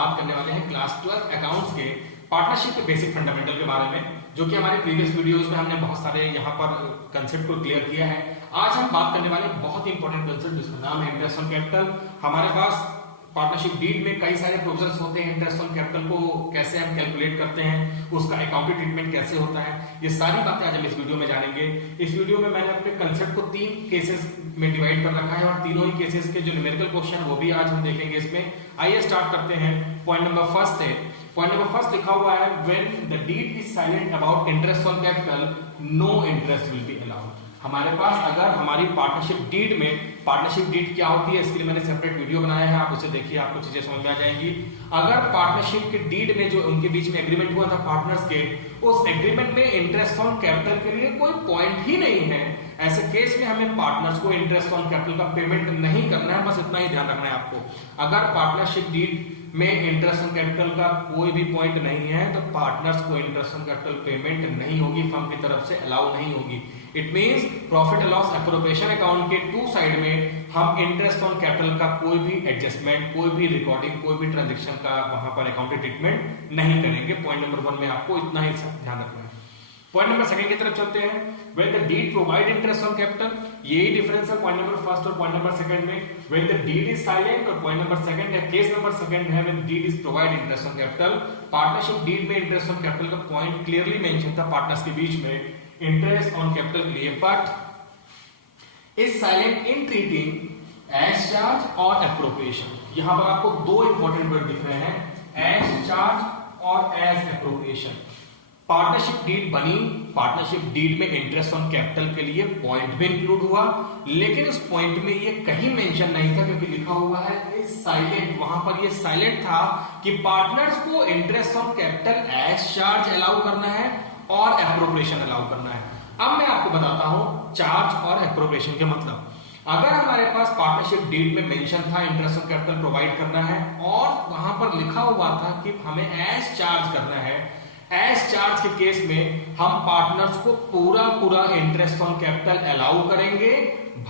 बात करने वाले हैं क्लास 12 अकाउंट्स के पार्टनरशिप के बेसिक फंडामेंटल के बारे में, जो कि हमारे प्रीवियस वीडियोस में हमने बहुत सारे यहाँ पर कंसेप्ट को क्लियर किया है। आज हम बात करने वाले बहुत ही इंपॉर्टेंट कंसेप्ट जिसका नाम है इंटरेस्ट ऑन कैपिटल। हमारे पास पार्टनरशिप डीड में कई सारे प्रोविजंस होते हैं। इंटरेस्ट ऑन कैपिटल को कैसे हम कैलकुलेट करते हैं, उसका अकाउंटिंग ट्रीटमेंट कैसे होता है, ये सारी बातें आज हम इस वीडियो में जानेंगे। इस वीडियो में मैंने अपने कंसेप्ट को 3 केसेस में डिवाइड कर रखा है और तीनों ही केसेस के जो न्यूमेरिकल क्वेश्चन वो भी आज हम देखेंगे इसमें। आइए स्टार्ट करते हैं। पॉइंट नंबर फर्स्ट है, पॉइंट नंबर फर्स्ट लिखा हुआ है when the deed is silent about interest on capital no interest will be allowed. हमारे पास अगर हमारी पार्टनरशिप डीड में, पार्टनरशिप डीड क्या होती है इसके लिए मैंने सेपरेट वीडियो बनाया है, आप उसे देखिए, आपको चीजें समझ में आ जाएंगी। अगर पार्टनरशिप के डीड में जो उनके बीच में एग्रीमेंट हुआ था पार्टनर्स के, उस एग्रीमेंट में इंटरेस्ट ऑन कैपिटल के लिए कोई पॉइंट ही नहीं है, ऐसे केस में हमें पार्टनर्स को इंटरेस्ट ऑन कैपिटल का पेमेंट नहीं करना है। बस इतना ही ध्यान रखना है आपको। अगर पार्टनरशिप डीड में इंटरेस्ट ऑन कैपिटल का कोई भी पॉइंट नहीं है तो पार्टनर्स को इंटरेस्ट ऑन कैपिटल पेमेंट नहीं होगी, फर्म की तरफ से अलाउ नहीं होगी। It means profit and loss appropriation account के 2 साइड में हम इंटरेस्ट ऑन कैपिटल का कोई भी एडजस्टमेंट, कोई भी रिकॉर्डिंग, कोई भी ट्रांजैक्शन का वहां पर अकाउंटिंग ट्रीटमेंट नहीं करेंगे। पॉइंट नंबर 1 में आपको इतना ही ध्यान रखना है। पॉइंट नंबर 2 की तरफ चलते हैं। When the deed provide interest on capital, यही डिफरेंस है पॉइंट नंबर 1 और पॉइंट नंबर 2 में। When the deed is silent और पॉइंट नंबर 2 है, केस नंबर 2 है when deed is provide interest on capital. Partnership deed में इंटरेस्ट ऑन कैपिटल का point clearly mention था पार्टनर्स के बीच में इंटरेस्ट ऑन कैपिटल के लिए, but is silent in treating as charge और एप्रोप्रिएशन। यहां पर आपको 2 इंपॉर्टेंट वर्ड दिख रहे हैं, एज चार्ज और एज एप्रोप्रिएशन। पार्टनरशिप डीड बनी, पार्टनरशिप डीड में इंटरेस्ट ऑन कैपिटल के लिए पॉइंट भी इंक्लूड हुआ, लेकिन उस पॉइंट में ये कहीं मेंशन नहीं था क्योंकि लिखा हुआ है इज साइलेंट। वहां पर ये साइलेंट था कि पार्टनर्स को interest on capital as charge allow करना है और एप्रोप्रिएशन अलाउ करना है। अब मैं आपको बताता हूं चार्ज और एप्रोप्रिएशन के मतलब। अगर हमारे पास पार्टनरशिप डीड में मेंशन था इंटरेस्ट ऑन कैपिटल प्रोवाइड करना है और वहां पर लिखा हुआ था कि हमें एज चार्ज करना है, एज चार्ज के केस में हम पार्टनर्स को पूरा इंटरेस्ट ऑन कैपिटल अलाउ करेंगे,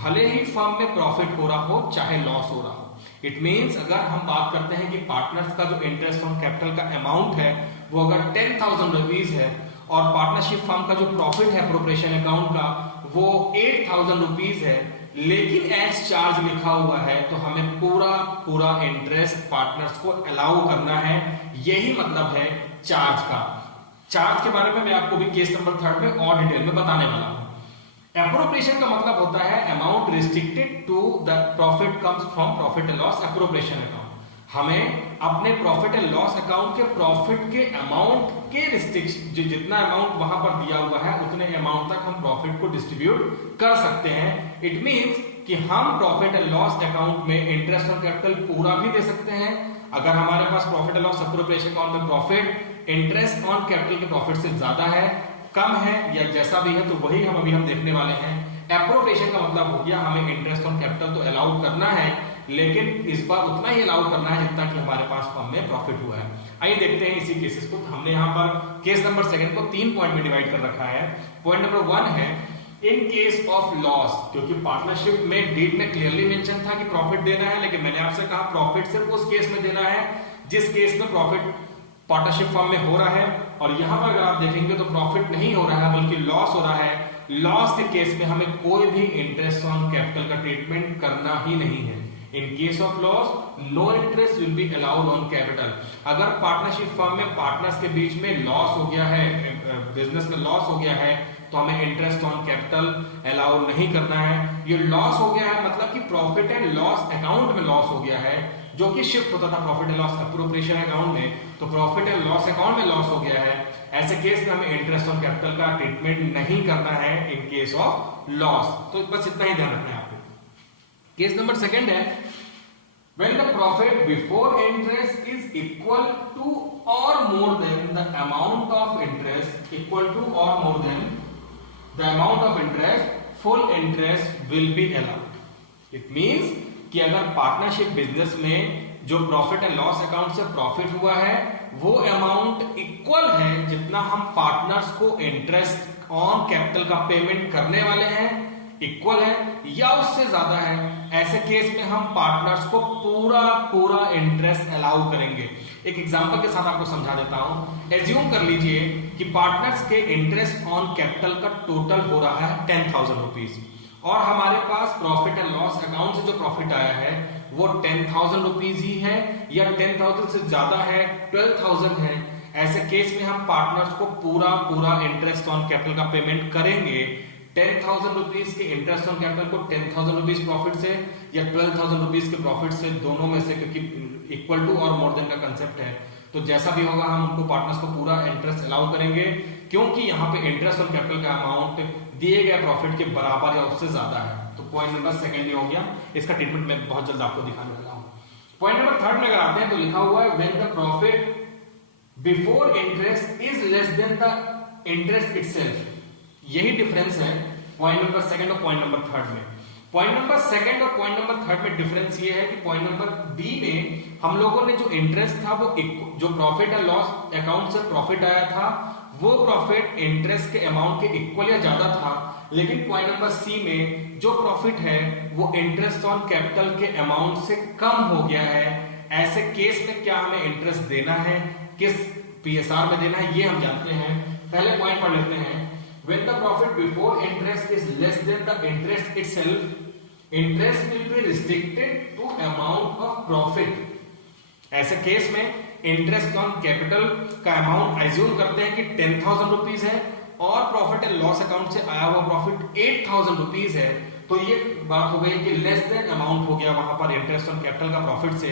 भले ही फर्म में प्रॉफिट हो रहा हो चाहे लॉस हो रहा हो। इट मींस अगर हम बात करते हैं कि पार्टनर्स का जो इंटरेस्ट ऑन कैपिटल का अमाउंट है वो अगर 10,000 रुपीज है और पार्टनरशिप फर्म का जो प्रॉफिट है एप्रोप्रिएशन अकाउंट का वो 8,000 रुपीज है, लेकिन एज चार्ज लिखा हुआ है तो हमें पूरा इंटरेस्ट पार्टनर्स को अलाउ करना है। यही मतलब है चार्ज का। चार्ज के बारे में मैं आपको भी केस नंबर 3 में और डिटेल में बताने वाला हूं। एप्रोप्रिएशन का मतलब होता है amount restricted to the profit comes from profit and loss appropriation account. हमें अपने प्रॉफिट एंड लॉस अकाउंट के प्रॉफिट के अमाउंट के रिस्ट्रिक्शन, जितना अमाउंट वहां पर दिया हुआ है उतने अमाउंट तक हम प्रॉफिट को डिस्ट्रीब्यूट कर सकते हैं। इट मींस कि हम प्रॉफिट एंड लॉस अकाउंट में इंटरेस्ट ऑन कैपिटल पूरा भी दे सकते हैं। अगर हमारे पास profit and loss appropriation account में प्रॉफिट इंटरेस्ट ऑन कैपिटल के प्रॉफिट से ज्यादा है, कम है या जैसा भी है, तो वही हम देखने वाले हैं। एप्रोप्रिएशन का मतलब हो गया हमें इंटरेस्ट ऑन कैपिटल तो अलाउ करना है, लेकिन इस बार उतना ही अलाउ करना है जितना कि हमारे पास फर्म में प्रॉफिट हुआ है। आइए देखते हैं इसी केसेस को। हमने यहाँ पर केस नंबर 2 को 3 पॉइंट में डिवाइड कर रखा है। पॉइंट नंबर 1 है इन केस ऑफ लॉस, क्योंकि पार्टनरशिप में डीड में क्लियरली मेंशन था कि प्रॉफिट देना है, लेकिन मैंने आपसे कहा प्रॉफिट सिर्फ उस केस में देना है जिस केस में प्रॉफिट पार्टनरशिप फर्म में हो रहा है। और यहां पर अगर आप देखेंगे तो प्रॉफिट नहीं हो रहा है बल्कि लॉस हो रहा है। लॉस के केस में हमें कोई भी इंटरेस्ट ऑन कैपिटल का ट्रीटमेंट करना ही नहीं है। In case of loss no interest will be allowed on capital. अगर पार्टनरशिप फर्म में पार्टनर्स के बीच में लॉस हो गया है, बिजनेस में लॉस हो गया है, तो हमें इंटरेस्ट ऑन कैपिटल अलाउ नहीं करना है। ये लॉस हो गया है मतलब कि प्रॉफिट एंड लॉस अकाउंट में लॉस हो गया है, जो कि शिफ्ट होता था profit and loss appropriation account में, तो प्रॉफिट एंड लॉस अकाउंट में लॉस हो गया है। ऐसे केस में हमें इंटरेस्ट ऑन कैपिटल का ट्रीटमेंट नहीं करना है इन केस ऑफ लॉस। तो बस इतना ही ध्यान रखना है आपको। केस नंबर 2 है when the profit before interest is equal to or more than the amount of interest equal to or more than the amount of interest, full interest will be allowed. It means कि अगर partnership business में जो profit and loss account से profit हुआ है वो amount equal है जितना हम पार्टनर्स को इंटरेस्ट ऑन कैपिटल का पेमेंट करने वाले हैं, इक्वल है या उससे ज्यादा है, ऐसे केस में हम पार्टनर्स को पूरा इंटरेस्ट अलाउ करेंगे। एक एग्जांपल के साथ आपको समझा देता हूं। एज्यूम कर लीजिए कि पार्टनर्स के इंटरेस्ट ऑन कैपिटल का टोटल हो रहा है 10,000 रुपीज और हमारे पास प्रॉफिट एंड लॉस अकाउंट से जो प्रॉफिट आया है वो 10,000 रुपीज ही है या 10,000 से ज्यादा है, 12,000 है। ऐसे केस में हम पार्टनर्स को पूरा इंटरेस्ट ऑन कैपिटल का पेमेंट करेंगे। 10,000 रुपीज के इंटरेस्ट ऑन कैपिटल को 10,000 रुपीज प्रॉफिट से या 12,000 रुपीज के प्रॉफिट से, दोनों में से, क्योंकि इक्वल टू और मोर देन का कंसेप्ट है, तो जैसा भी होगा हम उनको पार्टनर्स को पूरा इंटरेस्ट अलाउ करेंगे, क्योंकि यहाँ पे इंटरेस्ट ऑन कैपिटल का अमाउंट दिए गए प्रॉफिट के बराबर या उससे ज्यादा है। तो पॉइंट नंबर सेकंड ये हो गया। इसका ट्रीटमेंट मैं बहुत जल्द आपको दिखाने वाला हूँ। पॉइंट नंबर थर्ड में अगर आते हैं तो लिखा हुआ है when the profit before interest is less than the interest itself. यही डिफरेंस है पॉइंट नंबर सेकंड और पॉइंट नंबर थर्ड में। पॉइंट नंबर सेकंड और पॉइंट नंबर थर्ड में डिफरेंस ये है कि पॉइंट नंबर बी में हम लोगों ने जो इंटरेस्ट था वो जो प्रॉफिट एंड लॉस अकाउंट से प्रॉफिट आया था वो प्रॉफिट इंटरेस्ट के अमाउंट के इक्वल या ज्यादा था, लेकिन पॉइंट नंबर सी में जो प्रॉफिट है वो इंटरेस्ट ऑन कैपिटल के अमाउंट से कम हो गया है। ऐसे केस में क्या हमें इंटरेस्ट देना है, किस पीएसआर में देना है, ये हम जानते हैं। पहले पॉइंट पढ़ लेते हैं। When the profit before interest is less than the interest itself, interest will be restricted to amount of profit. ऐसे केस में इंटरेस्ट ऑन कैपिटल का अमाउंट एज्यूम करते हैं कि 10,000 रुपीज है और प्रॉफिट एंड लॉस अकाउंट से आया हुआ प्रॉफिट 8,000 रुपीज है, तो ये बात हो गई कि लेस देन अमाउंट हो गया वहां पर इंटरेस्ट ऑन कैपिटल का प्रॉफिट से।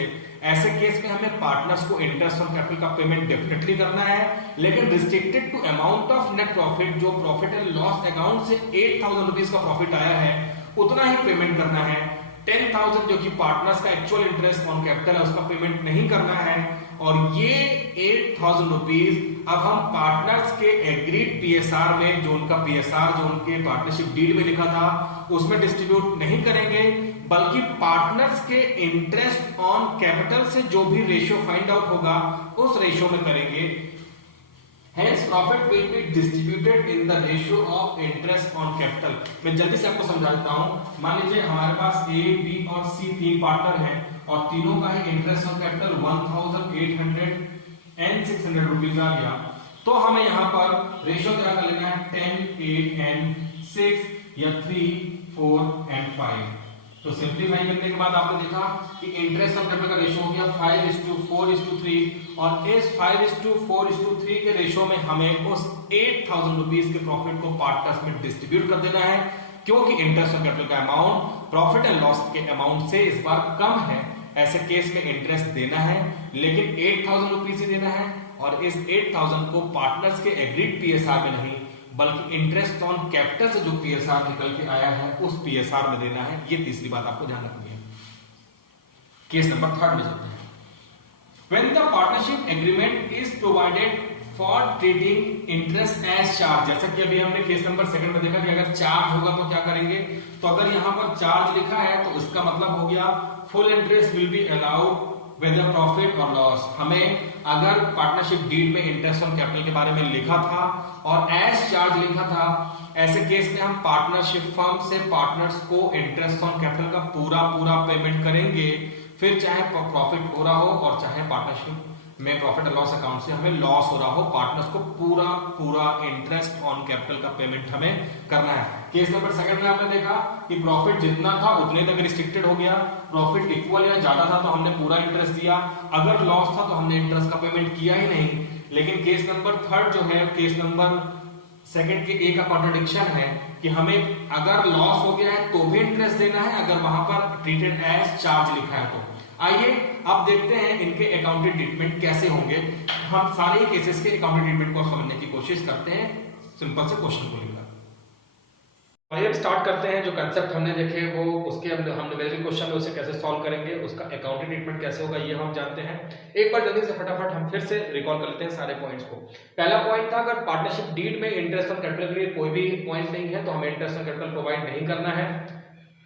ऐसे केस में हमें पार्टनर्स को इंटरेस्ट ऑन कैपिटल का पेमेंट डेफिनेटली करना है, लेकिन restricted to amount of net profit. जो प्रॉफिट एंड लॉस अकाउंट से 8,000 रुपीज का प्रॉफिट आया है उतना ही पेमेंट करना है। 10,000 जो कि पार्टनर्स का एक्चुअल इंटरेस्ट ऑन कैपिटल है उसका पेमेंट नहीं करना है। और ये 8,000 रुपीज अब हम पार्टनर्स के एग्रीड पीएसआर में, जो उनका पीएसआर जो उनके पार्टनरशिप डीड में लिखा था उसमें डिस्ट्रीब्यूट नहीं करेंगे, बल्कि पार्टनर्स के इंटरेस्ट ऑन कैपिटल से जो भी रेशियो फाइंड आउट होगा उस रेशियो में करेंगे। Hence profit will be distributed in the ratio of interest on capital। मैं जल्दी से आपको समझा देता हूं। मान लीजिए हमारे पास ए, बी और सी तीन पार्टनर हैं और तीनों का है interest on capital 1,800 and 600 rupees आ गया, तो हमें यहाँ पर रेशियो क्या कर लेना है 10, 8 एंड 6 या 3, 4 एंड 5। तो सिंपलीफाई करने के बाद आपने देखा कि इंटरेस्ट ऑन कैपिटल का रेशियो हो गया 5:4:3 और इस 5:4:3 के रेशियो में हमें उस 8,000 रुपीज के प्रॉफिट को पार्टनर्स में डिस्ट्रीब्यूट कर देना है, क्योंकि इंटरेस्ट ऑन कैपिटल का अमाउंट प्रॉफिट एंड लॉस के अमाउंट से इस बार कम है। ऐसे केस में इंटरेस्ट देना है, लेकिन 8,000 रुपीज ही देना है और इस 8,000 को पार्टनर्स के एग्रीड पीएसआर में नहीं बल्कि इंटरेस्ट ऑन कैपिटल से जो पीएसआर निकल के आया है उस पीएसआर में देना है। ये तीसरी बात आपको ध्यान रखनी है। केस नंबर थर्ड में चलते हैं। When the partnership agreement is provided for treating interest as charge, जैसा कि अभी हमने केस नंबर सेकंड में देखा कि अगर चार्ज होगा तो क्या करेंगे, तो अगर यहाँ पर चार्ज लिखा है तो इसका मतलब हो गया full interest will be allowed whether profit और लॉस। हमें अगर पार्टनरशिप डीड में इंटरेस्ट ऑन कैपिटल के बारे में लिखा था और एज चार्ज लिखा था, ऐसे केस में हम पार्टनरशिप फर्म से पार्टनर्स को इंटरेस्ट ऑन कैपिटल का पूरा पेमेंट करेंगे, फिर चाहे प्रॉफिट हो रहा हो और चाहे पार्टनरशिप में प्रॉफिट एंड लॉस अकाउंट से हमें लॉस हो रहा हो, पार्टनर्स को पूरा इंटरेस्ट ऑन कैपिटल का पेमेंट हमें करना है। केस नंबर सेकंड में आपने देखा कि प्रॉफिट जितना था उतने तक रिस्ट्रिक्टेड हो गया, प्रॉफिट इक्वल या ज्यादा था तो हमने पूरा इंटरेस्ट दिया, अगर लॉस था तो हमने इंटरेस्ट का पेमेंट किया ही नहीं। लेकिन केस नंबर थर्ड जो है, केस नंबर सेकंड के ए का कॉन्ट्रडिक्शन है कि हमें अगर लॉस हो गया है तो भी इंटरेस्ट देना है, अगर वहां पर ट्रीटेड एज चार्ज लिखा है तो। आइए अब देखते हैं इनके अकाउंटिंग ट्रीटमेंट कैसे होंगे। हम सारे केसेस के अकाउंटिंग ट्रीटमेंट को समझने की कोशिश करते हैं सिंपल से क्वेश्चन को लेकर। आइए अब स्टार्ट करते हैं। जो कंसेप्ट हमने देखे वो उसके हम न्यूमेरिकल क्वेश्चन में उसे कैसे सॉल्व करेंगे, उसका अकाउंटिंग ट्रीटमेंट कैसे होगा ये हम जानते हैं। एक बार जल्दी से फटाफट हम फिर से रिकॉल कर लेते हैं सारे पॉइंट्स को। पहला पॉइंट था अगर पार्टनरशिप डीड में इंटरेस्ट ऑन कैपिटल के लिए कोई भी पॉइंट नहीं है तो हमें इंटरेस्ट ऑन कैपिटल प्रोवाइड नहीं करना है।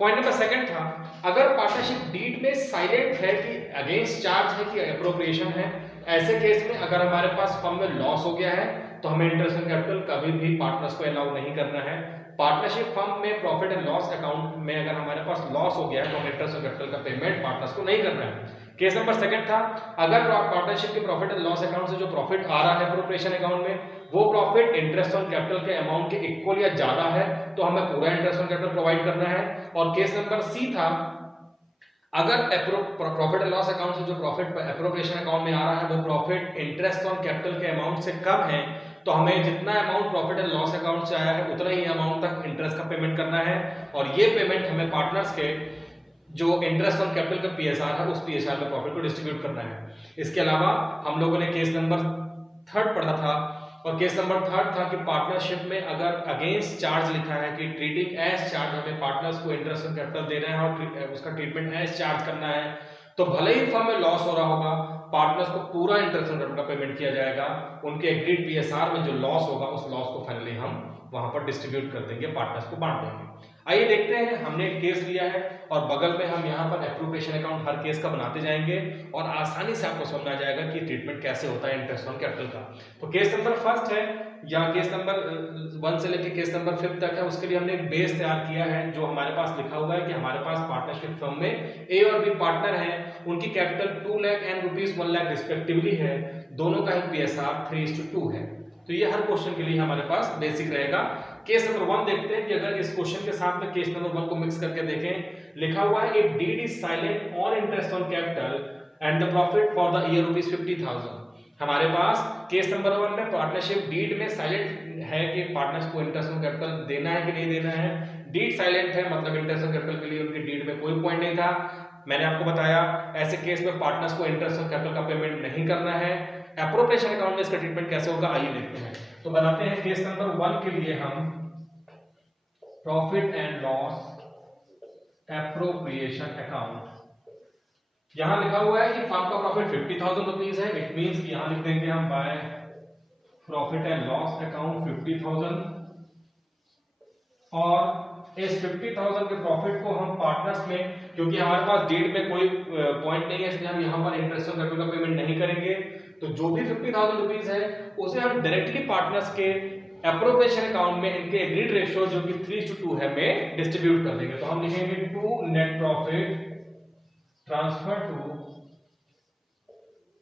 पॉइंट नंबर सेकंड था अगर पार्टनरशिप डीड में साइलेंट है कि अगेंस्ट चार्ज है कि एप्रोप्रिएशन है, ऐसे केस में अगर हमारे पास फर्म में लॉस हो गया है तो हमें इंटरेस्ट ऑन कैपिटल कभी भी पार्टनर्स को अलाउ नहीं करना है। पार्टनरशिप फर्म में प्रॉफिट एंड लॉस अकाउंट में अगर हमारे पास लॉस हो गया है तो हम इंटरेस्ट ऑन कैपिटल का पेमेंट पार्टनर्स को नहीं करना है। केस नंबर सेकंड था, अगर पार्टनरशिप के प्रॉफिट एंड लॉस अकाउंट से जो प्रॉफिट आ रहा है एप्रोप्रिएशन अकाउंट में, वो प्रॉफिट इंटरेस्ट ऑन कैपिटल के अमाउंट के इक्वल या ज्यादा है तो हमें पूरा इंटरेस्ट ऑन कैपिटल प्रोवाइड करना है। और केस नंबर सी था, अगर प्रॉफिट एंड लॉस अकाउंट से जो प्रॉफिट एप्रोप्रिएशन अकाउंट में आ रहा है वो प्रॉफिट इंटरेस्ट ऑन कैपिटल के अमाउंट से कम है तो हमें जितना amount profit and loss account से आया है उतना ही अमाउंट तक इंटरेस्ट का पेमेंट करना है। और ये पेमेंट हमें पार्टनर्स के जो इंटरेस्ट ऑन कैपिटल का पीएसआर है उस पीएसआर में प्रॉफिट को डिस्ट्रीब्यूट करना है। इसके अलावा हम लोगों ने केस नंबर थर्ड पढ़ा था, और केस नंबर थर्ड था कि पार्टनरशिप में अगर अगेंस्ट चार्ज लिखा है कि ट्रीटिंग एज चार्ज, हमें पार्टनर्स को इंटरेस्ट ऑन कैपिटल देना है और उसका ट्रीटमेंट एज चार्ज करना है, तो भले ही फर्म में लॉस हो रहा होगा पार्टनर्स को पूरा इंटरेस्ट ऑन कैपिटल का पेमेंट किया जाएगा। उनके एग्रीड पीएसआर में जो लॉस होगा उस लॉस को फाइनली हम वहां पर डिस्ट्रीब्यूट कर देंगे, पार्टनर्स को बांट देंगे। आइए देखते हैं, हमने एक केस लिया है और बगल में हम यहाँ पर एप्रोप्रिएशन अकाउंट हर केस का बनाते जाएंगे और आसानी से आपको समझ आ जाएगा कि ट्रीटमेंट कैसे होता है इंटरेस्ट ऑन कैपिटल का। तो केस नंबर फर्स्ट है, या केस नंबर 1 से लेकर केस नंबर 5 तक है, उसके लिए हमने एक बेस तैयार किया है जो हमारे पास लिखा हुआ है कि हमारे पास पार्टनरशिप फर्म में ए और बी पार्टनर हैं, उनकी capital 2 lakh and rupees 1 lakh respectively है, दोनों का ही पीएसआर 3:2 है। तो ये हर क्वेश्चन के लिए हमारे पास बेसिक रहेगा। केस नंबर 1 देखते हैं कि अगर इस क्वेश्चन के साथ में केस नंबर 1 को मिक्स करके देखें, लिखा हुआ है if deed is silent on interest on capital and the profit for the year ₹50,000। हमारे पास केस नंबर 1 में पार्टनरशिप डीड में साइलेंट है कि पार्टनर्स को इंटरेस्ट ऑन कैपिटल देना है कि नहीं देना है। डीड साइलेंट है मतलब इंटरेस्ट ऑन कैपिटल के लिए उनकी डीड में कोई पॉइंट नहीं था। मैंने आपको बताया ऐसे केस में पार्टनर्स को इंटरेस्ट ऑन कैपिटल का पेमेंट नहीं करना है। एप्रोप्रिएशन अकाउंट में इसका ट्रीटमेंट कैसे होगा आइए देखते हैं। तो बनाते हैं केस नंबर 1 के लिए हम profit and loss appropriation account. यहां लिखा हुआ है कि फर्म का प्रॉफिट 50,000 रुपीज है, इट मींस कि यहां लिख देंगे हम by profit and loss account 50,000 और इस 50,000 के प्रॉफिट को हम पार्टनर्स में, क्योंकि हमारे पास डीड में कोई पॉइंट नहीं है इसलिए हम यहां पर इंटरेस्ट ऑन कैपिटल का पेमेंट नहीं करेंगे, तो जो भी 50,000 रुपीज है उसे हम डायरेक्टली पार्टनर्स के एप्रोप्रिएशन अकाउंट में इनके एग्रीड रेशियो जो कि 3:2 है में डिस्ट्रीब्यूट कर देंगे। तो हम लिखेंगे to net profit transfer to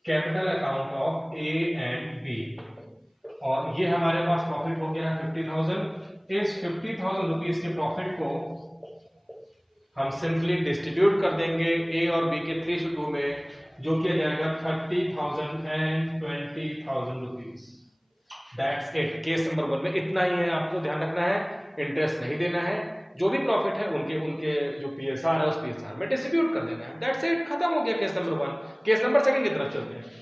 capital account of A and B, और ये हमारे पास प्रॉफिट हो गया है 50,000। इस 50,000 रुपीज के प्रॉफिट को हम सिंपली डिस्ट्रीब्यूट कर देंगे ए और बी के 3:2 में, जो किया जाएगा 30,000 and 20,000 rupees. That's it. Case number 1 में इतना ही है, आपको ध्यान रखना है इंटरेस्ट नहीं देना है, जो भी प्रॉफिट है उनके जो पीएसआर है उस पीएसआर में डिस्ट्रीब्यूट कर देना है। दैट्स इट, खत्म हो गया केस नंबर 1। केस नंबर 2 की तरफ चलते हैं।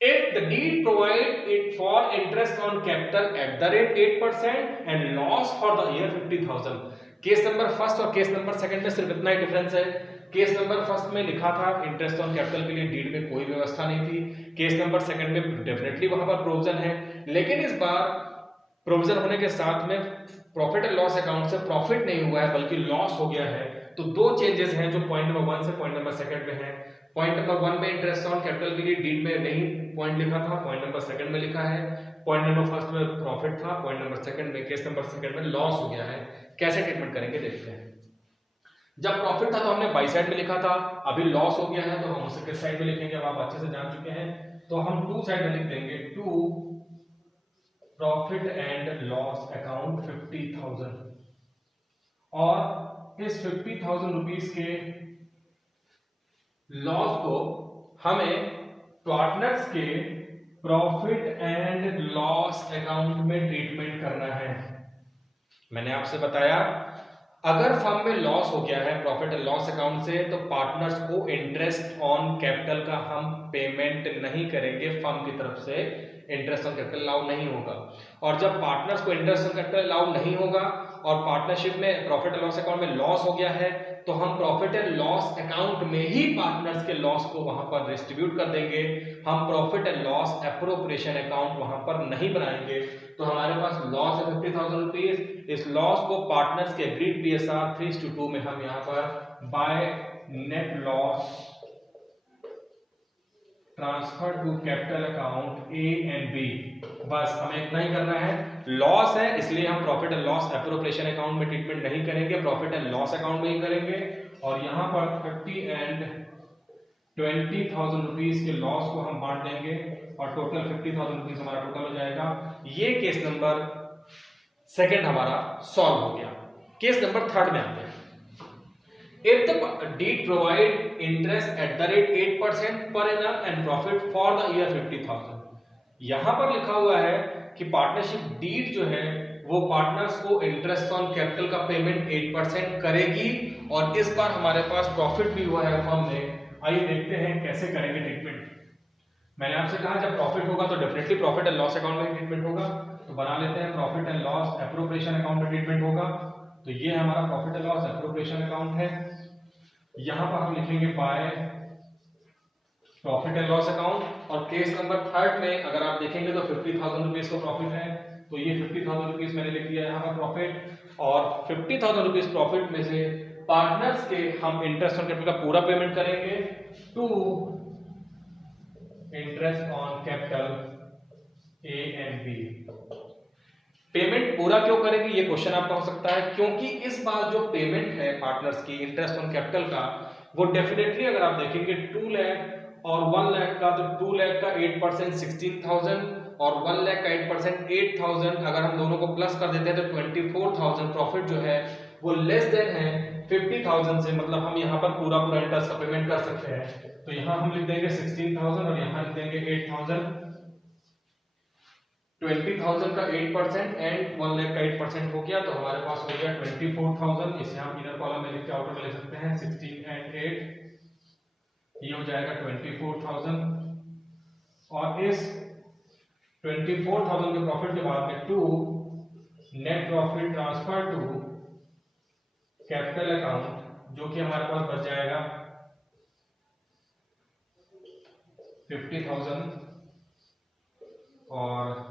If the deed provide it for interest on capital at the rate 8% and loss for the year 50,000। Case number 1 और केस नंबर 2 में सिर्फ इतना ही डिफरेंस है। केस नंबर 1 में लिखा था इंटरेस्ट ऑन कैपिटल के लिए डीड में कोई व्यवस्था नहीं थी, केस नंबर 2 में डेफिनेटली वहां पर प्रोविजन है, लेकिन इस बार प्रोविजन होने के साथ में प्रॉफिट एंड लॉस अकाउंट से प्रॉफिट नहीं हुआ है बल्कि लॉस हो गया है। तो दो चेंजेस हैं जो पॉइंट नंबर 1 से पॉइंट नंबर 2 में है। पॉइंट नंबर 1 में इंटरेस्ट ऑन कैपिटल के लिए डीड में नहीं पॉइंट लिखा था, पॉइंट नंबर 2 में लिखा है। पॉइंट नंबर 1 में प्रॉफिट था, पॉइंट नंबर 2 में केस नंबर 2 में लॉस हो गया है। कैसे ट्रीटमेंट करेंगे देखते हैं। जब प्रॉफिट था तो हमने बाई साइड में लिखा था, अभी लॉस हो गया है तो हम उसे किस साइड में लिखेंगे, अब आप अच्छे से जान चुके हैं। तो हम टू साइड में लिख देंगे to profit and loss account 50,000, और इस 50,000 रुपीज के लॉस को हमें पार्टनर्स के प्रॉफिट एंड लॉस अकाउंट में ट्रीटमेंट करना है। मैंने आपसे बताया अगर फर्म में लॉस हो गया है प्रॉफिट एंड लॉस अकाउंट से तो पार्टनर्स को इंटरेस्ट ऑन कैपिटल का हम पेमेंट नहीं करेंगे, फर्म की तरफ से इंटरेस्ट ऑन कैपिटल अलाउ नहीं होगा। और जब पार्टनर्स को इंटरेस्ट ऑन कैपिटल अलाउ नहीं होगा और पार्टनरशिप में प्रॉफिट एंड लॉस अकाउंट में लॉस हो गया है तो हम प्रॉफिट एंड लॉस अकाउंट में ही पार्टनर्स के लॉस को वहां पर डिस्ट्रीब्यूट कर देंगे। हम profit and loss appropriation account वहां पर नहीं बनाएंगे। तो हमारे पास लॉस है 50,000 रुपीज, इस लॉस को पार्टनर्स के एग्रीड पीएसआर 3:2 में हम यहाँ पर by net loss transfer to capital account A and B. बस हमें इतना ही करना है। लॉस है इसलिए हम profit and loss appropriation account में ट्रीटमेंट नहीं करेंगे, प्रॉफिट एंड लॉस अकाउंट में ही करेंगे। और यहाँ पर 30 एंड 20,000 रुपीज के लॉस को हम बांट देंगे और टोटल 50,000 रुपीज हमारा टोटल हो जाएगा। ये केस नंबर सेकंड हमारा सॉल्व हो गया। केस नंबर थर्ड में आते हैं। If the deed provide interest at the rate 8% per annum and profit for the year 50,000, यहां पर लिखा हुआ है कि पार्टनरशिप डीड जो है वो पार्टनर्स को इंटरेस्ट ऑन कैपिटल का पेमेंट 8% करेगी और इस बार हमारे पास प्रॉफिट भी हुआ है फर्म में। आइए देखते हैं कैसे करेंगे ट्रीटमेंट। मैंने आपसे कहा जब प्रॉफिट होगा तो definitely profit and loss account में ट्रीटमेंट होगा, तो बना लेते हैं profit and loss appropriation account में ट्रीटमेंट होगा। तो ये हमारा profit and loss appropriation account है। यहां पर हम लिखेंगे by profit and loss account. और केस नंबर थर्ड में अगर आप देखेंगे तो 50,000 रुपीज का प्रॉफिट है, तो ये 50,000 रुपीज मैंने लिख दिया यहाँ पर प्रॉफिट। और 50,000 रुपीज प्रॉफिट में से पार्टनर्स के हम इंटरेस्ट ऑन कैपिटल का पूरा पेमेंट करेंगे to interest on capital A and B. Payment पूरा क्यों करेंगे ये क्वेश्चन आपका हो सकता है, क्योंकि इस बार जो पेमेंट है पार्टनर्स की इंटरेस्ट ऑन कैपिटल का वो डेफिनेटली अगर आप देखेंगे 2 लाख और 1 लाख का, तो 2 लाख का 8% 16,000 और 1 लाख का 8% 8,000। अगर हम दोनों को प्लस कर देते हैं तो 24,000 प्रॉफिट जो है वो लेस देन है 50,000 से, मतलब हम यहाँ पर पूरा इंटरेस्ट का पेमेंट कर सकते हैं। तो यहाँ हम लिख देंगे 16,000 और यहाँ लिख देंगे 8,000। 20,000 का 8% एंड 1 लाख का 8% हो गया, तो हमारे पास हो गया 24,000। इसे हम इनर कॉलम में लिख के आउटर में ले सकते हैं 16 एंड 8, ये हो जाएगा 24,000। और इस 24,000 के प्रॉफिट के बाद में to net profit transfer to capital account, जो कि हमारे पास बच जाएगा 50,000। और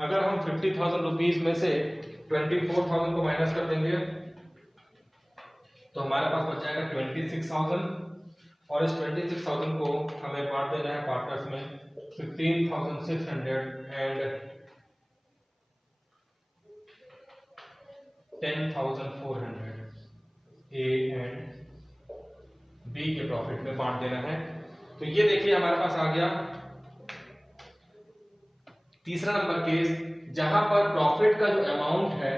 अगर हम 50,000 रुपीज में से 24,000 को माइनस कर देंगे तो हमारे पास बच जाएगा 26,000। और इस 26,000 को हमें बांट देना है पार्टनर्स में 15,600 एंड 10,400 ए एंड बी के प्रॉफिट में बांट देना है। तो ये देखिए हमारे पास आ गया तीसरा नंबर केस, जहां पर प्रॉफिट का जो अमाउंट है,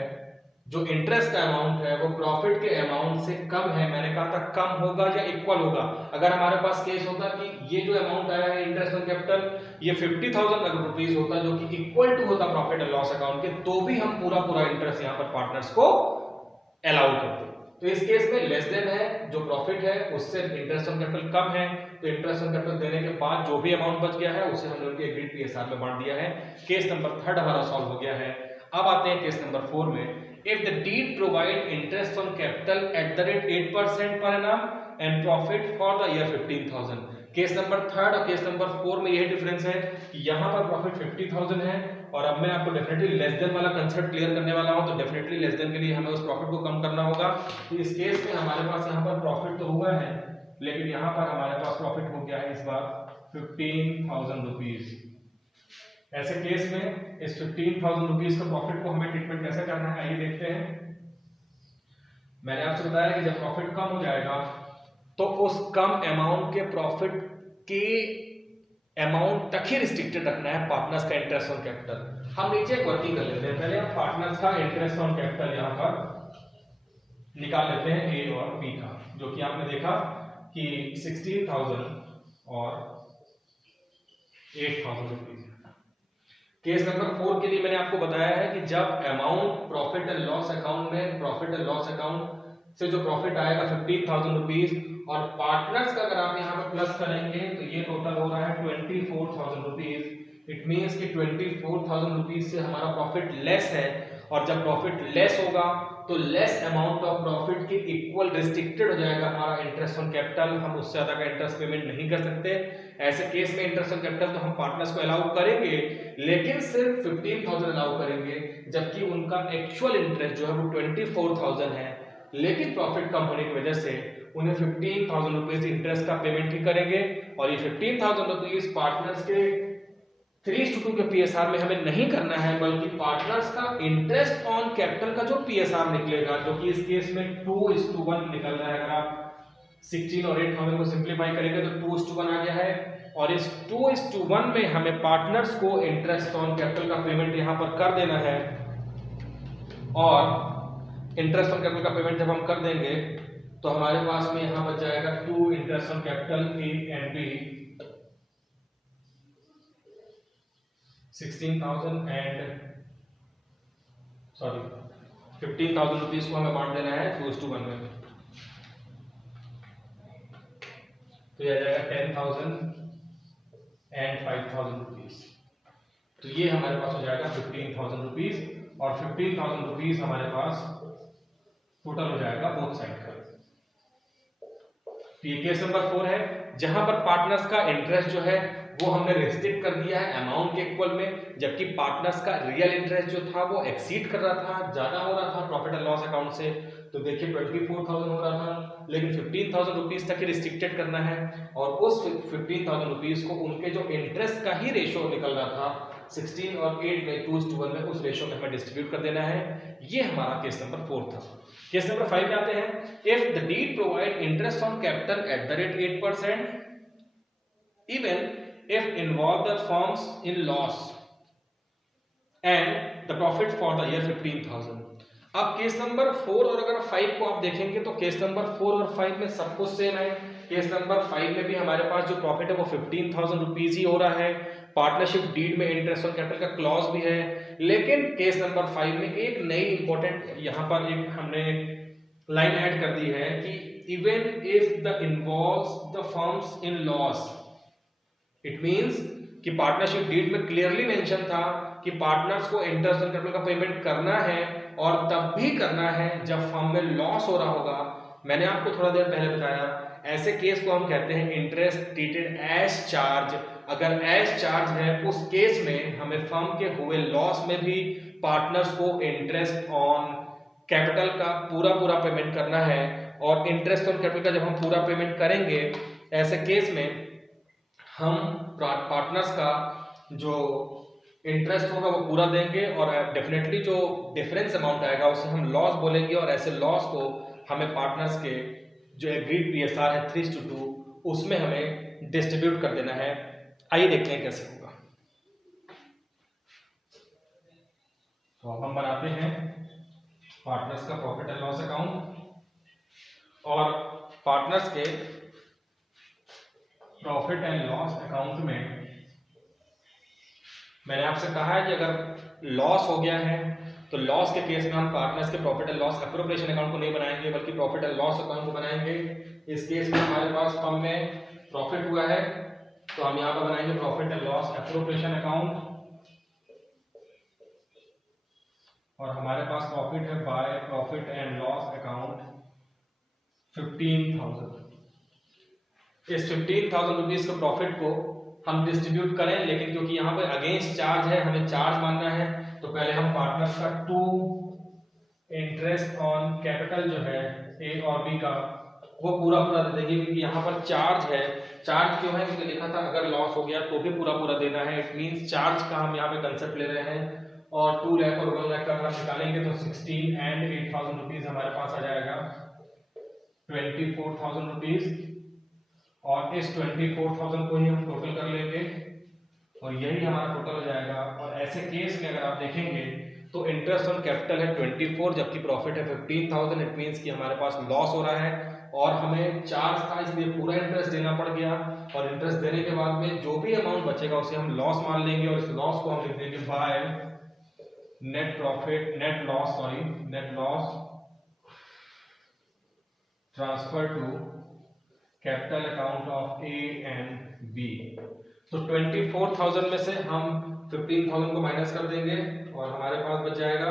जो इंटरेस्ट का अमाउंट है वो प्रॉफिट के अमाउंट से कम है। मैंने कहा था कम होगा या इक्वल होगा। अगर हमारे पास केस होता कि ये जो अमाउंट आया है इंटरेस्ट ऑन कैपिटल ये 50,000 अगर रुपीज होता जो कि इक्वल टू होता प्रॉफिट एंड लॉस अकाउंट के, तो भी हम पूरा इंटरेस्ट यहाँ पर पार्टनर्स को अलाउ करते। तो इस केस में लेस देन है, जो प्रॉफिट है उससे इंटरेस्ट ऑन कैपिटल कम है, तो इंटरेस्ट ऑन कैपिटल देने के बाद जो भी अमाउंट बच गया है उसे हमने उनके एग्रीड पीएसआर में बांट दिया है। केस नंबर थर्ड हमारा सॉल्व हो गया है। अब आते हैं केस नंबर 4 में। If the deed provide interest on capital at the rate 8% per annum and profit for the year 15,000। Case number third और केस नंबर 4 में यही डिफरेंस है कि यहाँ पर प्रॉफिट 50,000 है और अब मैं आपको डेफिनेटली लेस देन वाला कंसेप्ट क्लियर करने वाला हूँ। तो डेफिनेटली लेस देन के लिए हमें उस प्रॉफिट को कम करना होगा। तो इस केस में हमारे पास यहाँ पर प्रॉफिट तो हुआ है, लेकिन यहाँ पर हमारे पास प्रॉफिट हो गया है इस बार 15,000 रुपीज। ऐसे केस में इस 15,000 रुपीज का प्रॉफिट को हमें ट्रीटमेंट कैसे करना है आइए देखते हैं। मैंने आपसे बताया कि जब प्रॉफिट कम हो जाएगा तो उस कम अमाउंट के प्रॉफिट के अमाउंट तक ही रिस्ट्रिक्टेड रखना है पार्टनर्स का इंटरेस्ट ऑन कैपिटल। हम नीचे एक वर्किंग कर लेते हैं। पहले हम पार्टनर्स का इंटरेस्ट ऑन कैपिटल यहाँ पर निकाल लेते हैं ए और बी का, जो कि आपने देखा कि 16,000 और 8,000 रुपीज। केस नंबर 4 के लिए मैंने आपको बताया है कि जब amount profit and loss account में प्रॉफिट एंड लॉस अकाउंट से जो प्रॉफिट आएगा 15,000 रुपीज और पार्टनर्स का अगर आप यहाँ पर प्लस करेंगे तो ये टोटल हो रहा है 24,000 रुपीज। इट मीन्स कि 24,000 रुपीज से हमारा प्रॉफिट लेस है और जब प्रॉफिट लेस होगा तो लेस अमाउंट ऑफ प्रॉफिट के इक्वल रिस्ट्रिक्टेड हो जाएगा हमारा इंटरेस्ट ऑन कैपिटल। हम उससे ज्यादा का इंटरेस्ट पेमेंट नहीं कर सकते। ऐसे केस में इंटरेस्ट ऑन कैपिटल तो हम पार्टनर्स को अलाउ करेंगे, लेकिन सिर्फ 15,000 अलाउ करेंगे, जबकि उनका एक्चुअल इंटरेस्ट जो है वो 24,000 है। लेकिन प्रॉफिट कम होने की वजह से उन्हें 15,000 रुपीज इंटरेस्ट का पेमेंट ही करेंगे और ये 15,000 रुपीज पार्टनर्स के 3:2 के पीएसआर में हमें नहीं करना है, बल्कि पार्टनर्स का इंटरेस्ट ऑन कैपिटल का जो पीएसआर निकलेगा, जो कि इस केस में 2:1 निकल रहा है। अगर आप 16 और 8,000 को सिंप्लीफाई करेंगे तो 2:1 आ गया है और इस 2:1 में हमें पार्टनर्स को इंटरेस्ट ऑन कैपिटल का पेमेंट यहां पर कर देना है और इंटरेस्ट ऑन कैपिटल का पेमेंट जब हम कर देंगे तो हमारे पास में यहां बच जाएगा 2 interest on capital A and B 15,000 rupees को हमें बांट देना है 2:1 में, तो यह आ जाएगा 10,000 एंड 5,000 रुपीज। तो ये हमारे पास हो जाएगा 15,000 रुपीज और 15,000 रुपीज हमारे पास टोटल हो जाएगा बोथ साइड का। तो ये केस नंबर 4 है जहां पर पार्टनर्स का इंटरेस्ट जो है वो हमने रेस्ट्रिक्ट कर दिया है अमाउंट के इक्वल में, जबकि पार्टनर्स का रियल इंटरेस्ट जो था वो एक्सीड कर रहा था, ज्यादा हो रहा था प्रॉफिट एंड लॉस अकाउंट से। तो देखिए 24,000 हो रहा था, लेकिन 15,000 रुपीज तक ही रिस्ट्रिक्टेड करना है और उस 15,000 रुपीज को उनके जो इंटरेस्ट का ही रेशो निकल रहा था 16 और 8 में 2:1 में, उस रेशो में हमें डिस्ट्रीब्यूट कर देना है। ये हमारा केस नंबर 4 था। केस नंबर 5 में आते हैं। If the deed provide interest on capital at the rate 8% even if involve the firms in loss and the profit for the year 15,000। अब केस नंबर 4 और अगर 5 को आप देखेंगे तो केस नंबर 4 और 5 में सब कुछ सेम है। केस नंबर 5 में भी हमारे पास जो प्रॉफिट है वो 15,000 रुपीज ही हो रहा है, पार्टनरशिप डीड में इंटरेस्ट ऑन कैपिटल का क्लॉज भी है। लेकिन केस नंबर 5 में एक नई इंपॉर्टेंट यहाँ पर एक हमने लाइन ऐड कर दी है कि even if the involves the firms in loss. It means कि पार्टनरशिप डीड में क्लियरली मेंशन था कि पार्टनर्स को इंटरेस्ट ऑन कैपिटल का पेमेंट करना है और तब भी करना है जब फर्म में लॉस हो रहा होगा। मैंने आपको थोड़ा देर पहले बताया ऐसे केस को हम कहते हैं इंटरेस्ट ट्रीटेड एज चार्ज। अगर एज चार्ज है उस केस में हमें फर्म के हुए लॉस में भी पार्टनर्स को इंटरेस्ट ऑन कैपिटल का पूरा पेमेंट करना है और इंटरेस्ट ऑन कैपिटल का जब हम पूरा पेमेंट करेंगे ऐसे केस में हम पार्टनर्स का जो इंटरेस्ट होगा वो पूरा देंगे और डेफिनेटली जो डिफरेंस अमाउंट आएगा उसे हम लॉस बोलेंगे और ऐसे लॉस को हमें पार्टनर्स के जो एग्रीड पीएसआर है 3:2 उसमें हमें डिस्ट्रीब्यूट कर देना है। आइए देखते हैं कैसे होगा। तो अब हम बनाते हैं पार्टनर्स का प्रॉफिट एंड लॉस अकाउंट और पार्टनर्स के प्रॉफिट एंड लॉस अकाउंट में मैंने आपसे कहा है कि अगर लॉस हो गया है तो लॉस के केस में हम पार्टनर्स के profit and loss appropriation account को नहीं बनाएंगे बल्कि प्रॉफिट एंड लॉस अकाउंट को बनाएंगे। इस केस में हमारे पास फर्म में प्रॉफिट हुआ है तो हम यहाँ पर बनाएंगे profit and loss appropriation account और हमारे पास प्रॉफिट है by profit and loss account 15,000। इस 15,000 रुपीज के प्रॉफिट को हम डिस्ट्रीब्यूट करें, लेकिन क्योंकि यहाँ पे अगेंस्ट चार्ज है हमें चार्ज मानना है तो पहले हम पार्टनर्स का 2 इंटरेस्ट ऑन कैपिटल जो है ए और बी का वो पूरा दे देंगे क्योंकि यहाँ पर चार्ज है। चार्ज क्यों है क्योंकि लिखा था अगर लॉस हो गया तो भी पूरा देना है। इट मींस चार्ज का हम यहाँ पे कंसेप्ट ले रहे हैं और 2 लाख और 1 लाख का अगर निकालेंगे तो 16 एंड 8,000 रुपीज हमारे पास आ जाएगा 24,000 रुपीज और इस 24,000 को ही हम टोटल कर लेंगे और यही हमारा टोटल हो जाएगा। और ऐसे केस में अगर आप देखेंगे तो इंटरेस्ट ऑन कैपिटल है 24 जबकि प्रॉफिट है 15,000। इट मींस कि हमारे पास लॉस हो रहा है और हमें चार्ज था इसलिए पूरा इंटरेस्ट देना पड़ गया और इंटरेस्ट देने के बाद में जो भी अमाउंट बचेगा उसे हम लॉस मान लेंगे और इस लॉस को हम लिख देंगे by net loss transfer to capital account of A and B. तो 24,000 में से हम 15,000 को माइनस कर देंगे और हमारे पास बच जाएगा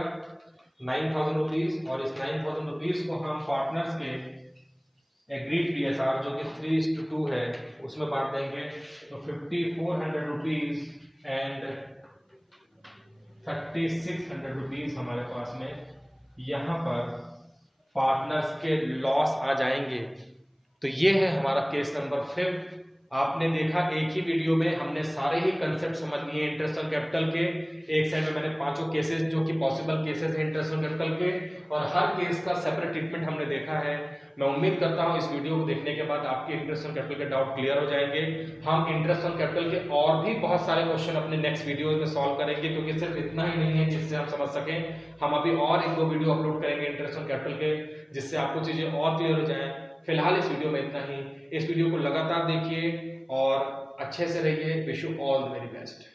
9,000 रुपीज और इस 9,000 रुपीज को हम पार्टनर्स के एग्रीड पीएसआर जो कि 3:2 है उसमें बांट देंगे। तो 5,400 रुपीज एंड 3,600 रुपीज हमारे पास में यहाँ पर पार्टनर्स के लॉस आ जाएंगे। तो ये है हमारा केस नंबर 5। आपने देखा एक ही वीडियो में हमने सारे ही कंसेप्ट समझ लिए इंटरेस्ट ऑन कैपिटल के। एक साइड में मैंने 5 केसेस जो कि पॉसिबल केसेस हैं इंटरेस्ट ऑन कैपिटल के, और हर केस का सेपरेट ट्रीटमेंट हमने देखा है। मैं उम्मीद करता हूं इस वीडियो को देखने के बाद आपके इंटरेस्ट ऑन कैपिटल के डाउट क्लियर हो जाएंगे। हम इंटरेस्ट ऑन कैपिटल के और भी बहुत सारे क्वेश्चन अपने नेक्स्ट वीडियो में सॉल्व करेंगे, क्योंकि सिर्फ इतना ही नहीं है जिससे हम समझ सकें। हम अभी और 1-2 वीडियो अपलोड करेंगे इंटरेस्ट ऑन कैपिटल के, जिससे आपको चीजें और क्लियर हो जाए। फिलहाल इस वीडियो में इतना ही। इस वीडियो को लगातार देखिए और अच्छे से रहिए। Wish you all the very best.